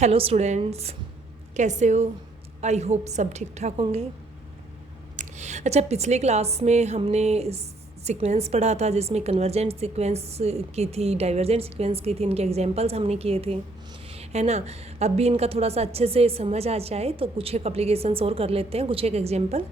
Hello students, कैसे हो? I hope सब ठीक ठाक होंगे। अच्छा, पिछले क्लास में हमने सीक्वेंस पढ़ा था जिसमें कन्वर्जेंट सीक्वेंस की थी, डाइवर्जेंट सीक्वेंस की थी, इनके एग्जांपल्स हमने किए थे, है ना। अब भी इनका थोड़ा सा अच्छे से समझ आ जाए तो कुछ एक अप्लीकेशंस और कर लेते हैं, कुछ एक एग्जांपल,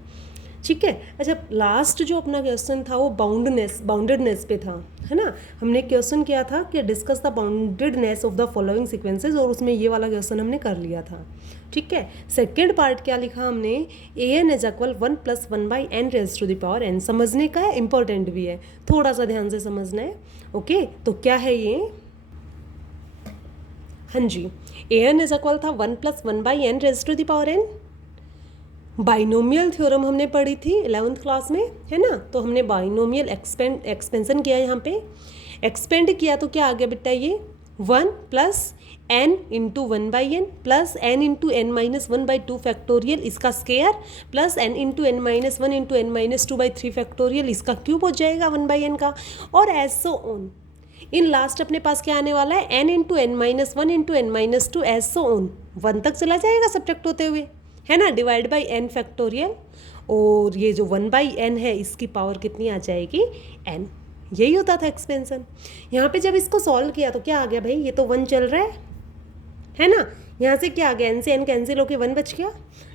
ठीक है। अच्छा, लास्ट जो अपना क्वेश्चन था वो बाउंडेडनेस पे था, है ना। हमने क्वेश्चन किया था कि discuss the boundedness of the following sequences, और उसमें ये वाला क्वेश्चन हमने कर लिया था, ठीक है। सेकेंड पार्ट क्या लिखा हमने, a n is equal 1+1/n raise to the power n। समझने का है, इंपॉर्टेंट भी है, थोड़ा सा ध्यान से समझना है। ओके, तो क्या है ये? हाँ जी, ए एन इज इक्वल था 1+1/n raise to the power n। Binomial theorem हमने पढ़ी थी 11th क्लास में, है ना। तो हमने बाइनोमियल एक्सपेंसन किया, यहाँ पे एक्सपेंड किया तो क्या आ गया बेटा, ये 1+n into 1/n plus n into n-1/2 factorial इसका square plus n into n-1 into n-2/3 factorial इसका क्यूब हो जाएगा 1/n का, और as so on. In last अपने पास क्या आने वाला है, n into n-1 into n-2 as so on 1 तक चला जाएगा सब्ट्रैक्ट होते हुए, है ना, डिवाइड बाई n फैक्टोरियल। और ये जो 1/n है इसकी पावर कितनी आ जाएगी, n। यही होता था एक्सपेंशन। यहाँ पे जब इसको सॉल्व किया तो क्या आ गया भाई, ये तो 1 चल रहा है ना। यहाँ से क्या आ गया, n से n कैंसिल होके 1 बच गया।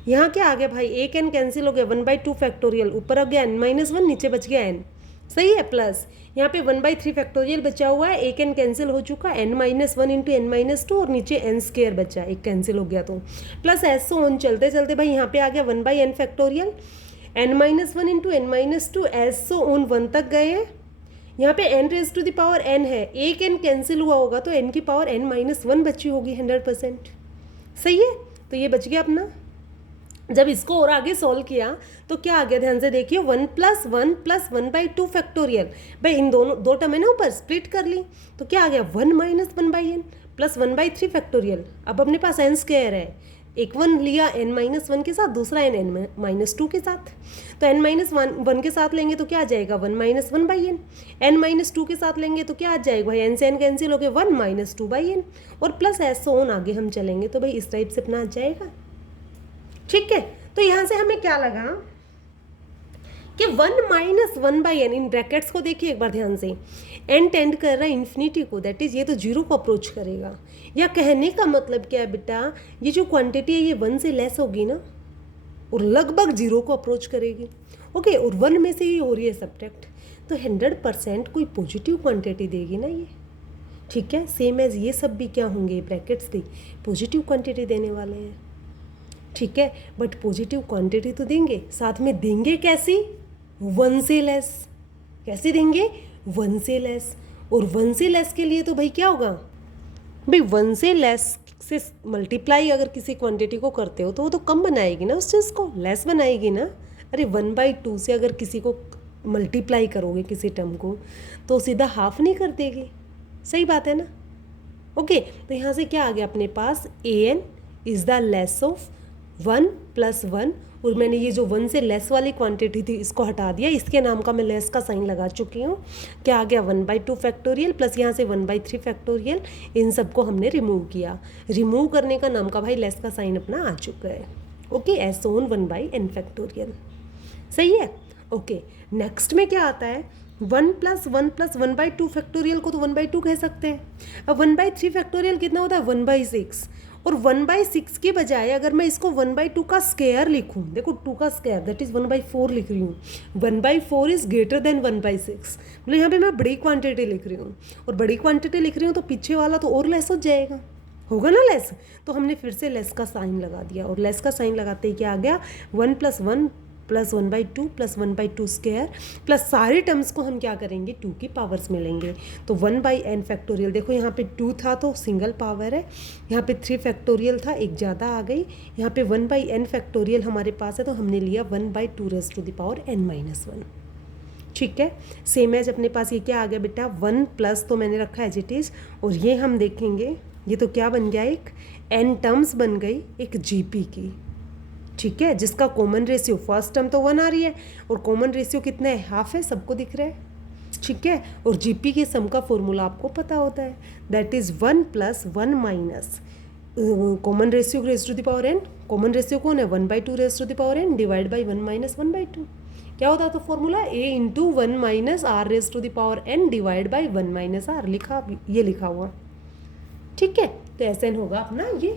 यहाँ क्या आ गया भाई, एक n कैंसिल हो गया, 1/2 फैक्टोरियल ऊपर आ गया n-1, नीचे बच गया n, सही है। प्लस यहाँ पे 1/3 फैक्टोरियल बचा हुआ है, एक n कैंसिल हो चुका, n-1 इंटू n-2, और नीचे n स्केयर बचा, एक कैंसिल हो गया तो प्लस एस सो ऑन चलते चलते भाई यहाँ पे आ गया 1/n factorial, n-1 into n-2 as so on 1 तक गए हैं। यहाँ पे n raise to the power n है, एक n कैंसिल हुआ होगा तो n की पावर n-1 बची होगी 100%, सही है। तो ये बच गया अपना। जब इसको और आगे सॉल्व किया तो क्या आ गया, ध्यान से देखिए, 1+1+1/2 फैक्टोरियल। भाई इन दोनों दो टर्म है ना ऊपर, स्प्लिट कर ली तो क्या आ गया 1-1/n प्लस 1/3 फैक्टोरियल। अब अपने पास n स्क्वायर है, एक 1 लिया n-1 के साथ, दूसरा n-2 के साथ। तो n-1 के साथ लेंगे तो क्या आ जाएगा 1-1/n, n-2 के साथ लेंगे तो क्या आ जाएगा भाई, n से n कैंसिल हो गए 1-2/n, और प्लस एस ऑन आगे हम चलेंगे तो भाई इस टाइप से अपना आ जाएगा, ठीक है। तो यहां से हमें क्या लगा कि 1-1/n, इन ब्रैकेट्स को देखिए एक बार ध्यान से, n टेंड कर रहा है इन्फिनिटी को, दैट इज ये तो जीरो को अप्रोच करेगा। या कहने का मतलब क्या है बेटा, ये जो क्वांटिटी है ये 1 से लेस होगी ना, और लगभग जीरो को अप्रोच करेगी, ओके। और 1 में से ही हो रही है सब्ट्रैक्ट, तो 100% कोई पॉजिटिव क्वांटिटी देगी ना ये, ठीक है। सेम एज ये सब भी क्या होंगे, ब्रैकेट्स भी पॉजिटिव क्वांटिटी देने वाले हैं, ठीक है। बट पॉजिटिव क्वांटिटी तो देंगे, साथ में देंगे कैसी, 1 से लेस। कैसे देंगे, 1 से लेस। और 1 से लेस के लिए तो भाई क्या होगा, भाई 1 से लेस से मल्टीप्लाई अगर किसी क्वांटिटी को करते हो तो वो तो कम बनाएगी ना, उस चीज़ को लेस बनाएगी ना। अरे 1/2 से अगर किसी को मल्टीप्लाई करोगे किसी टर्म को तो सीधा हाफ नहीं कर देगी, सही बात है ना, ओके। तो यहाँ से क्या आ गया अपने पास, an is the less of 1+1, और मैंने ये जो 1 से लेस वाली क्वांटिटी थी इसको हटा दिया, इसके नाम का मैं लेस का साइन लगा चुकी हूँ। क्या आ गया 1/2 फैक्टोरियल प्लस यहाँ से 1/3 फैक्टोरियल, इन सबको हमने रिमूव किया। रिमूव करने का नाम का भाई लेस का साइन अपना आ चुका है, okay. S own 1/n factorial, सही है, ओके। नेक्स्ट में क्या आता है, 1+1+1/2 फैक्टोरियल को तो 1/2 कह सकते हैं। अब 1/3 फैक्टोरियल कितना होता है, 1/6, और 1/6 के बजाय अगर मैं इसको 1/2 का स्क्वायर लिखूं, देखो 2 का स्क्वायर दैट इज 1/4 लिख रही हूँ, 1/4 इज ग्रेटर देन 1/6, मतलब यहाँ पे मैं बड़ी क्वांटिटी लिख रही हूँ, और बड़ी क्वांटिटी लिख रही हूँ तो पीछे वाला तो और लेस हो जाएगा, होगा ना लेस। तो हमने फिर से लेस का साइन लगा दिया, और लेस का साइन लगाते ही क्या आ गया, 1+1 प्लस 1/2 प्लस 1/2 स्क्वायर, प्लस सारे टर्म्स को हम क्या करेंगे 2 की पावर्स में लेंगे। तो 1/n फैक्टोरियल, देखो यहाँ पे 2 था तो सिंगल पावर है, यहाँ पे 3 फैक्टोरियल था, एक ज़्यादा आ गई, यहाँ पे 1/n फैक्टोरियल हमारे पास है तो हमने लिया 1/2 rays to the power n-1, ठीक है। सेम एज अपने पास ये क्या आ गया बेटा, 1 प्लस तो मैंने रखा एज इट इज़, और ये हम देखेंगे ये तो क्या बन गया, एक n टर्म्स बन गई एक जीपी की, ठीक है, जिसका कॉमन रेशियो फर्स्ट टर्म तो 1 आ रही है, और कॉमन रेशियो कितना है, हाफ है, सबको दिख रहा है, ठीक है। और जीपी के सम का फॉर्मूला आपको पता होता है, that is 1+1 - common ratio raise to the power n, common ratio कौन है 1/2 raise to the power n divide by 1 minus 1/2। क्या होता है तो formula a into 1 minus r raise to the power n divide by 1 minus r, ये लिखा हुआ, ठीक है। तो ऐसे होगा अपना ये,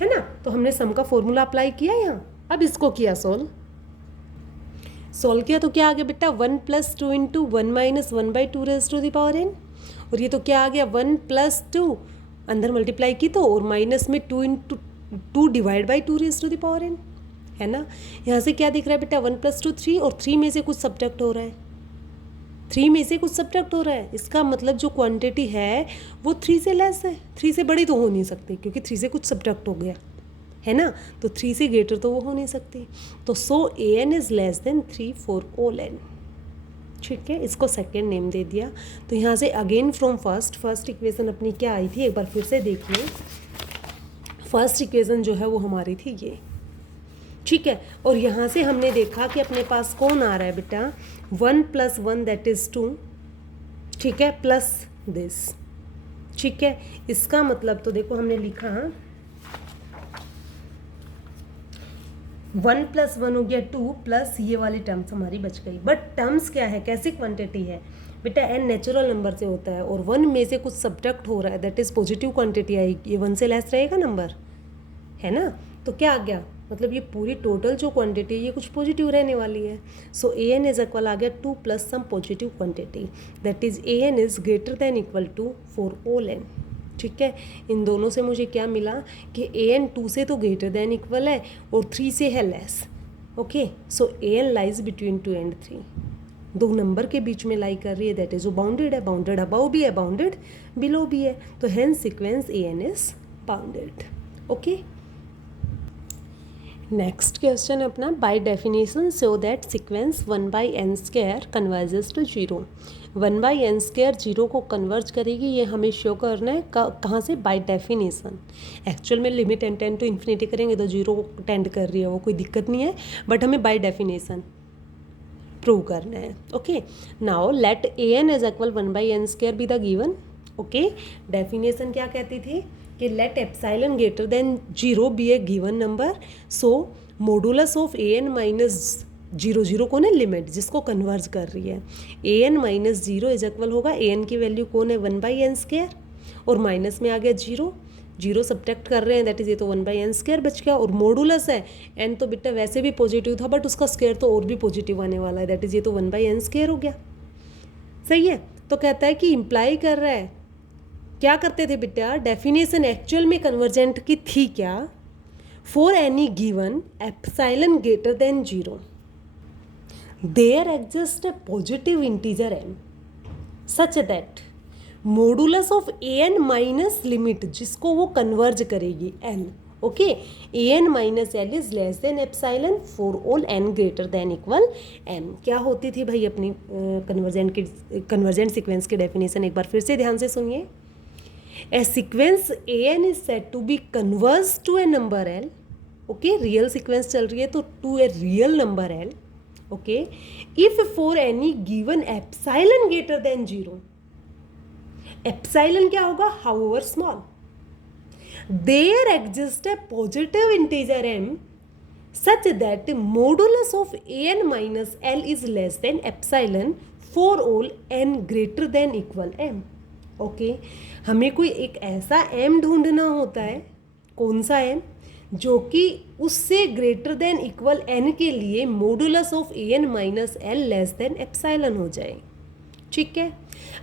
है ना। तो हमने सम का फॉर्मूला अप्लाई किया यहाँ, अब इसको किया सोल्व किया तो क्या आ गया बेटा 1 + 2 into 1 minus 1/2 raise to the power n, और ये तो क्या आ गया 1 + 2 अंदर मल्टीप्लाई की तो, और माइनस में 2 into 2 divide by 2 raise to the power n, है ना। यहाँ से क्या दिख रहा है बेटा 1 + 2 3, और 3 में से कुछ सब्ट्रैक्ट हो रहा है, 3 में से कुछ सब्ट्रैक्ट हो रहा है, इसका मतलब जो क्वांटिटी है वो 3 से लेस है, 3 से बड़ी तो हो नहीं सकती क्योंकि 3 से कुछ सब्ट्रैक्ट हो गया, है ना। तो 3 से ग्रेटर तो वो हो नहीं सकती, तो सो an is less than 3 for all n, ठीक है। इसको सेकेंड नेम दे दिया। तो यहाँ से अगेन फ्रॉम फर्स्ट इक्वेशन अपनी क्या आई थी, एक बार फिर से देख लें। फर्स्ट इक्वेशन जो है वो हमारी थी ये, ठीक है। और यहाँ से हमने देखा कि अपने पास कौन आ रहा है बेटा 1 + 1 दैट इज़ 2, ठीक है, प्लस दिस, ठीक है। इसका मतलब तो देखो हमने लिखा 1 + 1 हो गया 2 प्लस ये वाली टर्म्स हमारी बच गई। बट टर्म्स क्या है, कैसी क्वांटिटी है बेटा, n नेचुरल नंबर से होता है और 1 में से कुछ सब्ट्रैक्ट हो रहा है, दैट इज़ पॉजिटिव क्वांटिटी आएगी, ये 1 से लेस रहेगा नंबर, है ना। तो क्या आ गया, मतलब ये पूरी टोटल जो क्वांटिटी है ये कुछ पॉजिटिव रहने वाली है। सो an इज इक्वल आ गया 2 plus some positive quantity, that is an is greater than equal to for all n, ठीक है। इन दोनों से मुझे क्या मिला कि an 2 से तो ग्रेटर देन इक्वल है और 3 से है less, okay. So an lies between 2 and 3, दो नंबर के बीच में लाई कर रही है, दैट इज वो बाउंडेड है, बाउंडेड अबाउ भी है, बाउंडेड बिलो भी है, तो hence sequence an is bounded, okay. Next question अपना, by definition show that sequence 1/n² converges to 0। 1/n² 0 को कन्वर्ज करेगी, ये हमें शो करना है कहाँ से, बाय डेफिनेशन। एक्चुअल में limit n tend to infinity करेंगे तो 0 को टेंड कर रही है, वो कोई दिक्कत नहीं है, बट हमें बाय डेफिनेशन प्रूव करना है, okay. Now let an is equal 1/n² be the given, okay. Definition क्या कहती थी कि let epsilon greater than 0 be a given number, so modulus of an minus 0 कौन है, लिमिट जिसको कन्वर्ज कर रही है, an माइनस 0 इज इक्वल होगा, an की वैल्यू कौन है 1/n² और माइनस में आ गया 0 सब्ट्रैक्ट कर रहे हैं, दैट इज ये तो 1/n² बच गया, और मॉडुलस है n तो बेटा वैसे भी पॉजिटिव था बट उसका स्क्वायर तो और भी पॉजिटिव आने वाला है, दैट इज ये तो 1/n² हो गया, सही है। तो कहता है कि इम्प्लाई कर रहा है, क्या करते थे बेटा, डेफिनेशन एक्चुअल में कन्वर्जेंट की थी क्या, for any given epsilon greater than 0 there exist a positive integer m such that modulus of an minus limit जिसको वो कन्वर्ज करेगी n, okay, an minus l is less than epsilon for all n greater than equal m। क्या होती थी भाई अपनी convergent sequence की definition, एक बार फिर से ध्यान से सुनिए। A sequence an is said to be converged to a number l, okay, real sequence चल रही है तो to a real number l, okay, if for any given epsilon greater than 0, epsilon क्या होगा, however small, there exists a positive integer m such that modulus of an minus l is less than epsilon for all n greater than equal m, okay. हमें कोई एक ऐसा m ढूंढना होता है, कौन सा m, जो कि उससे ग्रेटर देन इक्वल n के लिए modulus of an minus l less than epsilon हो जाए, ठीक है।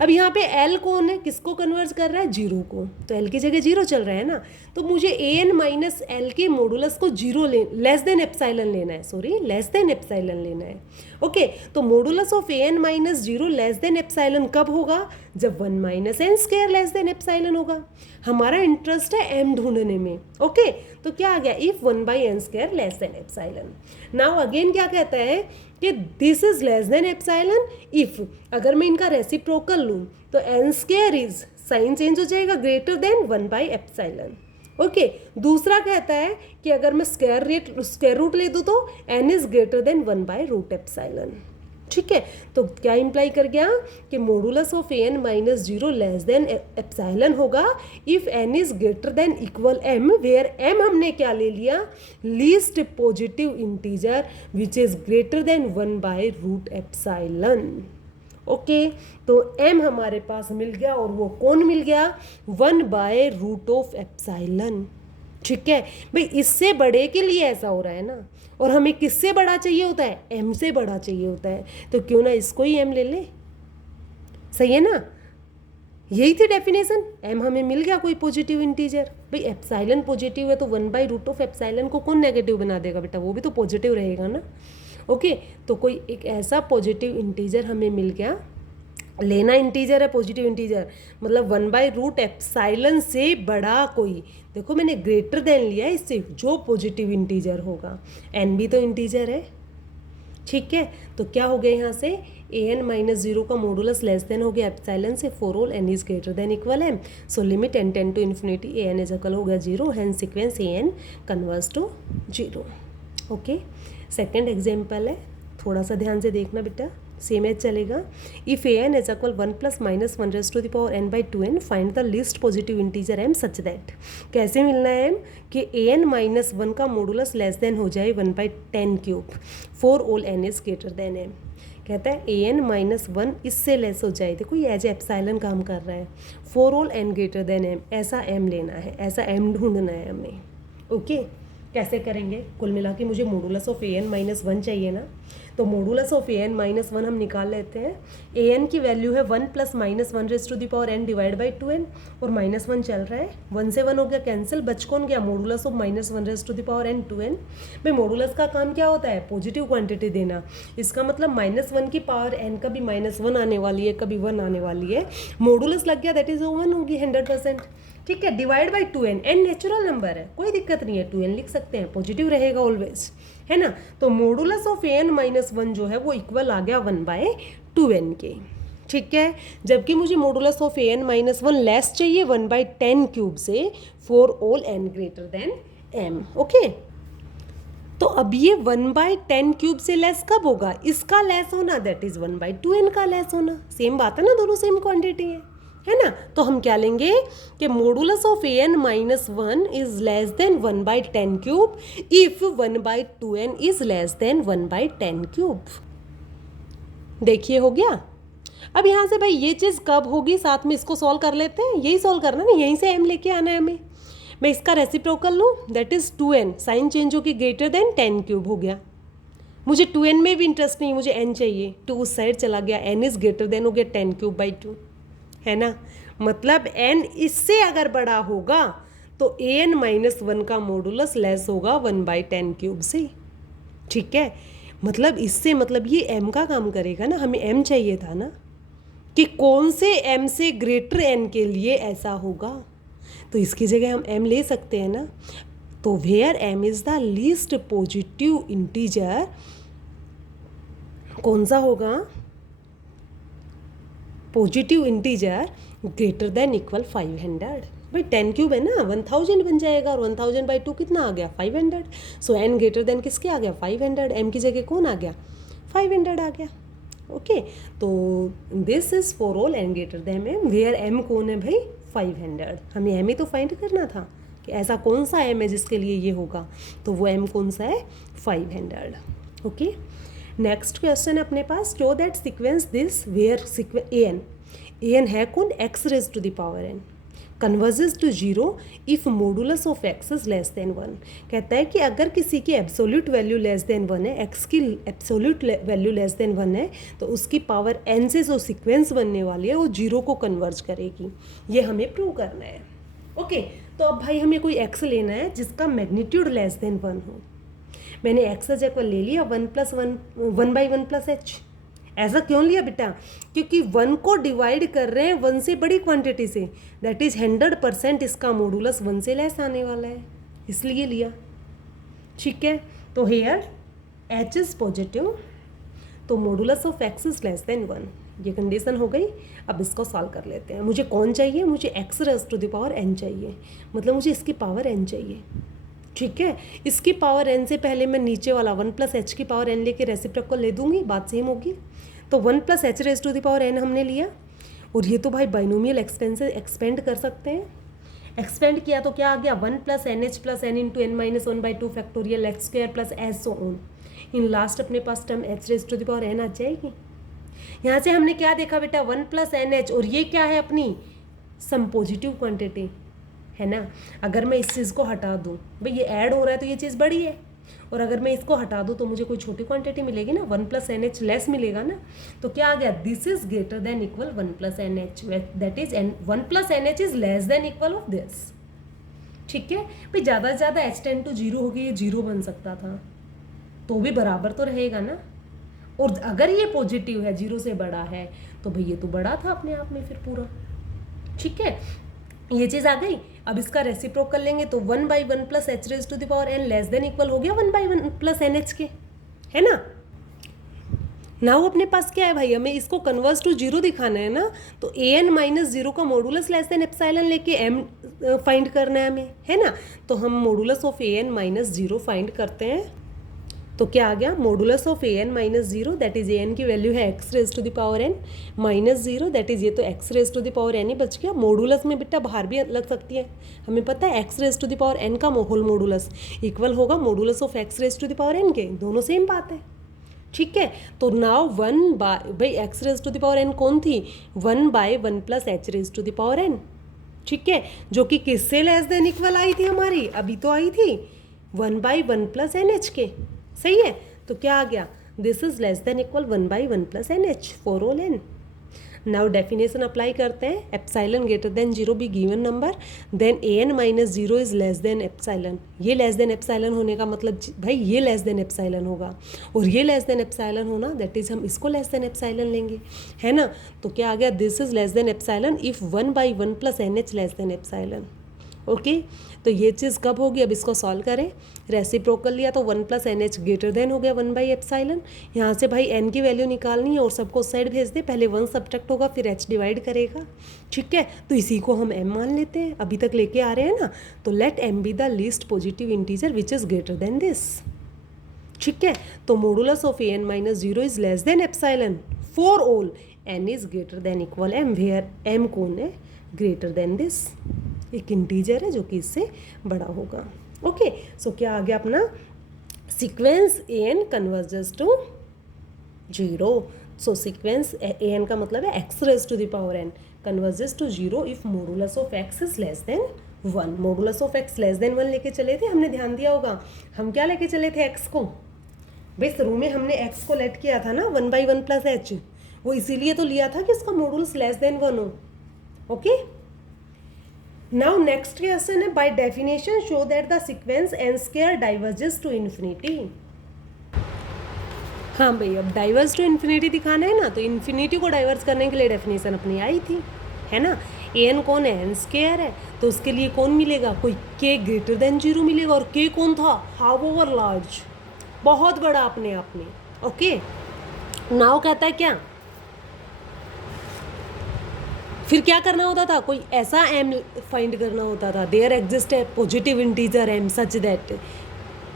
अब यहाँ पे l कौन है, किसको कन्वर्ज कर रहा है, 0 को, तो l की जगह 0 चल रहा है ना, तो मुझे an माइनस l के मॉडुलस को 0 लेस देन एप्सिलॉन लेना है, सॉरी लेस देन एप्सिलॉन लेना है, ओके। तो modulus of an minus 0 less than epsilon कब होगा, जब 1 minus n² less than epsilon होगा। हमारा इंटरेस्ट है m ढूंढने में, ओके। तो क्या आ गया, if 1/n² less than epsilon. Now again क्या कहता है कि this is less than epsilon if, अगर मैं इनका रेसिप्रोकल लूँ तो n² इज, साइन चेंज हो जाएगा, ग्रेटर देन 1/एप्सिलॉन, ओके। दूसरा कहता है कि अगर मैं स्क्वायर रूट ले दूँ तो n इज ग्रेटर देन 1/√एप्सिलॉन, ठीक है, तो क्या इम्प्लाई कर गया कि modulus of n minus zero less than epsilon होगा if n is greater than equal m, where m हमने क्या ले लिया, least positive integer which is greater than 1/रूट एप्साइलन। ओके, तो m हमारे पास मिल गया और वो कौन मिल गया, 1/रूट ऑफ एप्साइलन। ठीक है भाई, इससे बड़े के लिए ऐसा हो रहा है ना, और हमें किससे बड़ा चाहिए होता है, m से बड़ा चाहिए होता है, तो क्यों ना इसको ही m ले ले। सही है ना, यही थी डेफिनेशन। m हमें मिल गया कोई पॉजिटिव इंटीजर। भाई एप्साइलन पॉजिटिव है तो 1/रूट ऑफ एप्साइलन को कौन नेगेटिव बना देगा बेटा, वो भी तो पॉजिटिव रहेगा ना। ओके, तो कोई एक ऐसा पॉजिटिव इंटीजर हमें मिल गया, लेना इंटीजर है पॉजिटिव इंटीजर, मतलब 1/रूट एप्साइलन से बड़ा कोई, देखो मैंने ग्रेटर देन लिया है इससे, जो पॉजिटिव इंटीजर होगा, एन भी तो इंटीजर है। ठीक है, तो क्या हो गया यहाँ से, ए एन माइनस जीरो का मॉडुलस लेस देन हो गया एप्साइलन से, for all n is greater than equal m, so limit n tend to infinity a n is equal हो गया zero, hence sequence a n converges to zero. Okay, second example है, थोड़ा सा ध्यान से देखना बेटा, सेम एज चलेगा। If a n is equal 1 + -1 raise to the power n by 2n, find the least positive integer m such that. कैसे मिलना है m, कि ए एन माइनस 1 का मॉडुलस लेस देन हो जाए 1/10³ for all n is greater than m। कहता है ए n minus 1 इससे लेस हो जाए, देखो ये एज एप्साइलन काम कर रहा है, for all n greater than m, ऐसा m लेना है, ऐसा m ढूंढना है हमें। ओके, कैसे करेंगे, कुल मिला के मुझे modulus of a n minus 1 चाहिए ना, तो modulus of a n minus 1 हम निकाल लेते हैं। ए एन की वैल्यू है 1 + -1 raise to the power n divide by 2n, और -1 चल रहा है, 1 से 1 हो गया कैंसिल, बच कौन गया, modulus of -1 raise to the power n 2n। भाई मॉडुलस का काम क्या होता है, पॉजिटिव क्वांटिटी देना, इसका मतलब -1 की पावर n कभी -1 आने वाली है, कभी 1 आने वाली है, मॉडुलस लग गया दैट इज 1 होगी 100%। ठीक है, divide by 2n, n natural number है, कोई दिक्कत नहीं है, 2n लिख सकते हैं, पॉजिटिव रहेगा ऑलवेज, है ना। तो modulus of a n minus 1 जो है वो इक्वल आ गया 1/2n के। ठीक है, जबकि मुझे modulus of a n minus 1 less चाहिए 1/10³ से, for all n greater than m। Okay, तो अब ये 1/10³ से लेस कब होगा, इसका लेस होना, दैट इज 1/2n का लेस होना, सेम बात है ना, दोनों सेम क्वांटिटी है ना। तो हम क्या लेंगे कि modulus of a n minus 1 is less than 1/10³ if 1/2n is less than 1/10³। देखिए हो गया। अब यहाँ से भाई ये चीज़ कब होगी, साथ में इसको सॉल्व कर लेते हैं, यही सॉल्व करना ना, यहीं से m लेके आना है हमें। मैं इसका रेसिप्रोकल लूँ, that is 2n, sign change होगी ग्रेटर देन 10³ हो गया। मुझे 2n में भी इंटरेस्ट नहीं, मुझे n चाहिए, 2 उस साइड चला गया, n इज ग्रेटर देन हो गया 10³/2, है ना। मतलब n इससे अगर बड़ा होगा तो ए एन माइनस 1 का मॉडुलस लेस होगा 1/10³ से। ठीक है, मतलब इससे मतलब ये m का काम करेगा ना, हमें m चाहिए था ना, कि कौन से m से ग्रेटर n के लिए ऐसा होगा, तो इसकी जगह हम m ले सकते हैं ना। तो where m is the least positive integer, कौन सा होगा, positive integer greater than equal 500। भाई 10³ है ना, 1000 बन जाएगा, और 1000/2 कितना आ गया, 500। सो n ग्रेटर देन किसके आ गया, 500, m की जगह कौन आ गया, 500 आ गया। ओके, तो this is for all n greater than m, where m कौन है भाई, 500। हमें m ही तो फाइंड करना था कि ऐसा कौन सा m है जिसके लिए ये होगा, तो वो m कौन सा है, 500। ओके, नेक्स्ट क्वेश्चन है अपने पास, show that sequence this where a n है कौन, x raise to the power n converges to 0 if modulus of x is less than 1। कहता है कि अगर किसी की एब्सोल्यूट वैल्यू लेस देन 1 है, x की एब्सोल्यूट वैल्यू लेस देन 1 है, तो उसकी पावर n से जो सीक्वेंस बनने वाली है वो 0 को कन्वर्ज करेगी, ये हमें प्रूव करना है। ओके, तो अब भाई हमें कोई x लेना है जिसका मैग्नीट्यूड लेस देन 1 हो। मैंने x इज इक्वल ले लिया 1/1+h। ऐसा क्यों लिया बेटा, क्योंकि 1 को डिवाइड कर रहे हैं 1 से बड़ी क्वांटिटी से, दैट इज 100% इसका मॉडुलस 1 से लेस आने वाला है, इसलिए लिया। ठीक है, तो हेयर h इज पॉजिटिव, तो modulus of x is less than 1, ये कंडीशन हो गई। अब इसको सॉल्व कर लेते हैं। मुझे कौन चाहिए, मुझे x raise to the power n चाहिए, मतलब मुझे इसकी पावर n चाहिए। ठीक है, इसकी पावर n से पहले मैं नीचे वाला 1 प्लस एच की पावर n लेके रेसिप्रोकल ले दूंगी, बात सेम होगी। तो 1 plus h raise to the power n हमने लिया, और ये तो भाई बाइनोमियल एक्सपेंड कर सकते हैं। एक्सपेंड किया तो क्या आ गया, 1 plus n h plus n into n minus 1/2 factorial x square plus as so on. In last अपने पास term h raise to the power n आ जाएगी। यहाँ से हमने क्या देखा बेटा, 1 प्लस एन एच, और ये क्या है अपनी सम पॉजिटिव क्वांटिटी है ना। अगर मैं इस चीज़ को हटा दूँ, भाई ये ऐड हो रहा है तो ये चीज़ बड़ी है, और अगर मैं इसको हटा दूँ तो मुझे कोई छोटी क्वांटिटी मिलेगी ना, 1 प्लस एन एच लेस मिलेगा ना। तो क्या आ गया, this is greater than equal 1 plus n h, that is 1 plus n h is less than equal of this. ठीक है भाई, ज़्यादा से ज़्यादा एच टेंड टू 0 हो गई, ये 0 बन सकता था, तो भी बराबर तो रहेगा ना। और अगर ये पॉजिटिव है, 0 से बड़ा है, तो भाई ये तो बड़ा था अपने आप में फिर पूरा। ठीक है, ये चीज़ आ गई। अब इसका रेसिप्रोकल लेंगे तो 1/1 plus h raise to the power n less than equal हो गया 1/1 प्लस एन एच के, है ना। नाउ अपने पास क्या है भाई, हमें इसको कन्वर्स टू 0 दिखाना है ना, तो an माइनस 0 का मॉडुलस लेस देन एप्सिलॉन लेके m फाइंड करना है हमें, है ना। तो हम modulus of an minus 0 find करते हैं, तो क्या आ गया, modulus of an minus 0, that is an की वैल्यू है x raise to the power n minus 0, that is ये तो x raise to the power n ही बच गया। मॉडुलस में बेटा बाहर भी लग सकती है, हमें पता है x raise to the power n का होल मॉडुलस इक्वल होगा modulus of x raise to the power n के, दोनों सेम बात है। ठीक है, तो नाउ 1 बाय भाई x raise to the power n कौन थी, 1/1 plus h raise to the power n। ठीक है, जो कि किससे लेस देन इक्वल आई थी हमारी, अभी तो आई थी 1/1 प्लस एन एच के, सही है। तो क्या आ गया, this is less than equal 1/1 plus n h for all n। Now definition apply करते हैं, epsilon greater than 0 be given number, then an minus 0 is less than epsilon. ये लेस देन एप्सिलॉन होने का मतलब भाई ये लेस देन एप्सिलॉन होगा, और ये लेस देन एप्सिलॉन होना, दैट इज हम इसको लेस देन एप्सिलॉन लेंगे, है ना। तो क्या आ गया, this is less than epsilon if 1/1 plus n h less than epsilon. Okay, तो ये चीज़ कब होगी, अब इसको सॉल्व करें। रेसिप्रोकल लिया तो 1 plus n h greater than हो गया 1/एप्सिलॉन। यहाँ से भाई n की वैल्यू निकालनी है और सबको उस साइड भेज दे, पहले 1 सब्ट्रैक्ट होगा फिर h डिवाइड करेगा। ठीक है, तो इसी को हम m मान लेते हैं, अभी तक लेके आ रहे हैं ना। तो let m be the least positive integer which is greater than this. ठीक है, तो modulus of an minus 0 is less than epsilon for all n is greater than equal m, where m कौन है, ग्रेटर देन दिस, एक integer है जो कि इससे बड़ा होगा। ओके, सो क्या आ गया अपना sequence an converges to 0। So sequence an का मतलब है x raise to the power n converges to 0 if modulus of x is less than 1। Modulus of x less than 1 लेके चले थे, हमने ध्यान दिया होगा। हम क्या लेके चले थे x को, भाई शुरू में हमने x को लेट किया था ना 1/1 प्लस h, वो इसीलिए तो लिया था कि इसका मॉडुलस लेस देन 1 हो। ओके, नाउ नेक्स्ट क्वेश्चन है, by definition show that the sequence n square diverges to infinity. हाँ भाई, अब डाइवर्स टू इन्फिनिटी दिखाना है ना, तो इन्फिनिटी को डाइवर्स करने के लिए डेफिनेशन अपनी आई थी, है ना। an कौन है, n स्क्वायर है, तो उसके लिए कौन मिलेगा, कोई k ग्रेटर देन 0 मिलेगा, और k कौन था, हाफ ओवर लार्ज, बहुत बड़ा अपने आप में। ओके, नाउ कहता है क्या, फिर क्या करना होता था, कोई ऐसा m फाइंड करना होता था, देयर एग्जिस्ट है positive integer m such that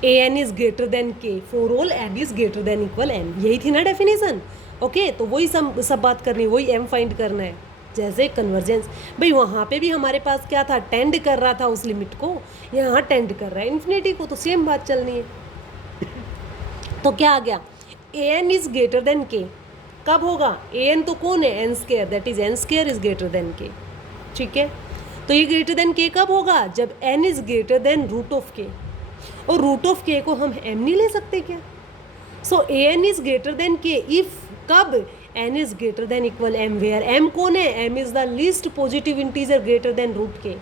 an is greater than k for all n is greater than equal m, यही थी ना डेफिनेशन। ओके, तो वही सब बात करनी है, वही m फाइंड करना है। जैसे कन्वर्जेंस, भाई वहाँ पे भी हमारे पास क्या था, टेंड कर रहा था उस लिमिट को, यहाँ टेंड कर रहा है इन्फिनिटी को, तो सेम बात चलनी है। तो क्या आ गया, an is greater than k कब होगा, an तो कौन है, n square, that is n square is greater than k। ठीक है, तो ये ग्रेटर देन k कब होगा, जब n is greater than root of k, और रूट ऑफ k को हम m नहीं ले सकते क्या। So an is greater than k if कब, n is greater than equal m, where m कौन है, m is the least positive integer greater than root k।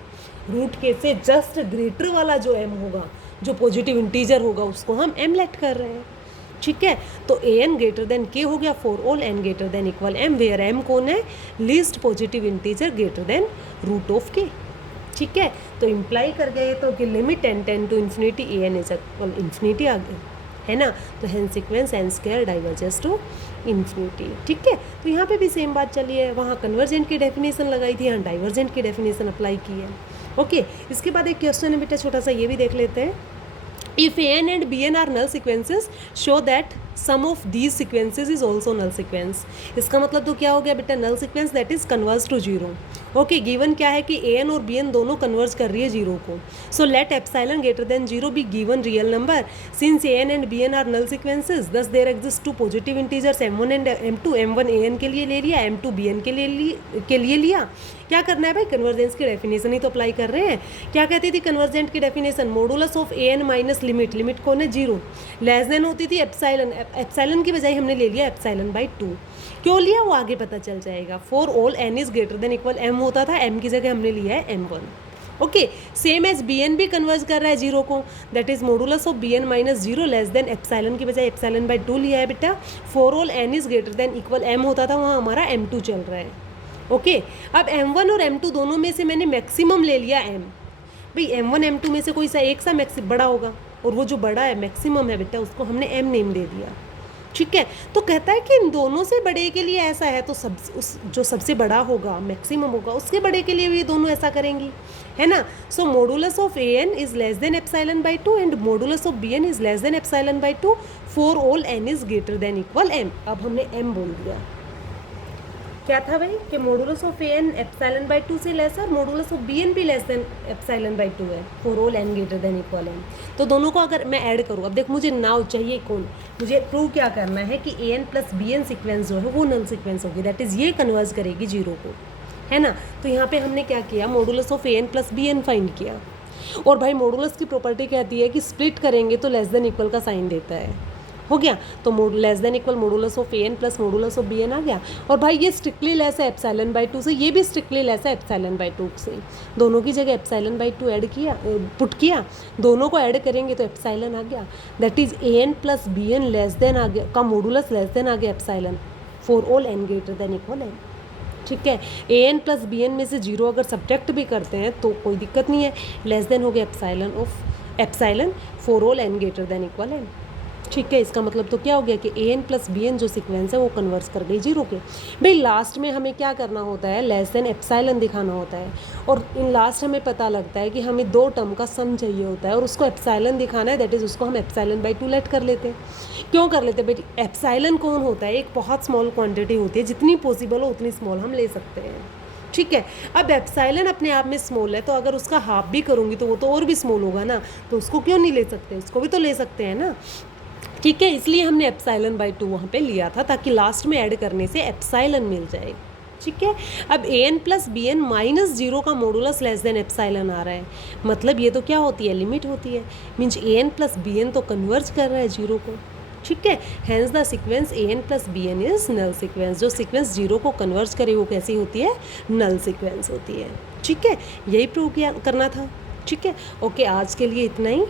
Root k से जस्ट ग्रेटर वाला जो m होगा, जो पॉजिटिव इंटीजर होगा, उसको हम m लेट कर रहे हैं। ठीक है, तो an ग्रेटर देन k हो गया for all n greater than equal m, where m कौन है, least positive integer greater than root of k। ठीक है, तो इम्प्लाई कर गया ये तो कि limit n tend to infinity an is equal infinity आ गया, है ना। तो hence sequence n square diverges to infinity. ठीक है, तो यहाँ पे भी सेम बात चली है, वहाँ कन्वर्जेंट की डेफिनेशन लगाई थी, यहाँ डाइवर्जेंट की डेफिनेशन अप्लाई की है। ओके, इसके बाद एक क्वेश्चन है बेटा छोटा सा, ये भी देख लेते हैं। If an and bn are null sequences, show that sum of these sequences is also null sequence. इसका मतलब तो क्या हो गया बेटा, null sequence that is converge to zero. Okay, given क्या है कि an और bn दोनों कन्वर्ज कर रही है जीरो को. So let epsilon greater than zero be given real number. Since an and bn are null sequences, thus there exist two positive integers m1 and m2. m1 an के लिए ले लिया, m2 bn के लिए लिया. क्या करना है भाई, कन्वर्जेंस की डेफिनेशन ही तो अप्लाई कर रहे हैं. क्या कहती थी कन्वर्जेंट की definition, modulus of an minus limit, limit कौन है जीरो, लेस देन होती थी एप्सिलॉन. एप्सिलॉन की बजाय हमने ले लिया एप्सिलॉन बाई 2. क्यों लिया वो आगे पता चल जाएगा. For all n is greater than equal m होता था, m की जगह हमने लिया है m1. Okay, same as bn भी कन्वर्ज कर रहा है जीरो को, that is modulus of bn minus zero less than epsilon की बजाय एप्सिलॉन बाई 2 लिया है बेटा. For all n is greater than equal m होता था, वहाँ हमारा m2 चल रहा है. ओके, अब m1 और m2 दोनों में से मैंने मैक्सिमम ले लिया m. भाई m1 m2 में से कोई सा एक सा बड़ा होगा, और वो जो बड़ा है मैक्सिमम है बेटा, उसको हमने m नेम दे दिया. ठीक है, तो कहता है कि इन दोनों से बड़े के लिए ऐसा है, तो जो सबसे बड़ा होगा मैक्सिमम होगा, उसके बड़े के लिए भी ये दोनों ऐसा करेंगी, है ना. So modulus of an is less than epsilon by 2 and modulus of bn is less than epsilon by 2 for all n is greater than equal m. अब हमने m बोल दिया. क्या था भाई कि modulus of an epsilon by 2 से less है, मॉडुलस ऑफ bn भी लेस देन एप्सिलॉन बाई 2 है for all n greater than equal m. तो दोनों को अगर मैं ऐड करूँ, अब देख मुझे नाउ चाहिए कौन, मुझे प्रूव क्या करना है कि an प्लस bn सीक्वेंस जो है वो नल सीक्वेंस होगी, दैट इज़ ये कन्वर्ज करेगी जीरो को, है ना. तो यहाँ पे हमने क्या किया, modulus of an plus bn find किया. और भाई मॉडुलस की प्रॉपर्टी कहती है कि स्प्लिट करेंगे तो लेस देन इक्वल का साइन देता है. हो गया, तो less than equal modulus of an plus modulus of bn आ गया. और भाई ये स्ट्रिक्टली लेस है एप्सिलॉन बाई 2 से, ये भी स्ट्रिक्टली लेस है एप्सिलॉन बाई 2 से. दोनों की जगह एप्सिलॉन बाई 2 ऐड किया, पुट किया, दोनों को ऐड करेंगे तो एप्सिलॉन आ गया. That is an plus bn less than आ गया, का मॉडुलस लेस देन आ गया epsilon for all n greater than equal m. ठीक है, an प्लस bn में से जीरो अगर सब्ट्रैक्ट भी करते हैं तो कोई दिक्कत नहीं है, लेस देन हो गया epsilon for all n greater than equal m. ठीक है, इसका मतलब तो क्या हो गया कि an प्लस bn जो सीक्वेंस है वो कन्वर्स कर गई जीरो के. भाई लास्ट में हमें क्या करना होता है, लेस देन एप्सिलॉन दिखाना होता है. और इन लास्ट हमें पता लगता है कि हमें दो टर्म का सम चाहिए होता है और उसको एप्सिलॉन दिखाना है, दैट इज़ उसको हम एप्सिलॉन बाई 2 लेट कर लेते हैं. क्यों कर लेते हैं बेटी, एप्सिलॉन कौन होता है, एक बहुत स्मॉल क्वान्टिटी होती है, जितनी पॉसिबल हो उतनी स्मॉल हम ले सकते हैं. ठीक है, अब एप्सिलॉन अपने आप में स्मॉल है, तो अगर उसका हाफ भी करूँगी तो वो तो और भी स्मॉल होगा ना, तो उसको क्यों नहीं ले सकते, उसको भी तो ले सकते हैं ना. ठीक है, इसलिए हमने एप्सिलॉन बाई 2 वहाँ पे लिया था, ताकि लास्ट में ऐड करने से एप्सिलॉन मिल जाए. ठीक है, अब an plus bn minus zero का मॉडुलस लेस देन एप्सिलॉन आ रहा है, मतलब ये तो क्या होती है, लिमिट होती है. मीन्स an प्लस bn तो कन्वर्ज कर रहा है जीरो को. ठीक है, hence the sequence an plus bn is null sequence. जो सीक्वेंस जीरो को कन्वर्ज करे वो कैसी होती है, नल सीक्वेंस होती है. ठीक है, यही प्रूव करना था. ठीक है, ओके, आज के लिए इतना ही.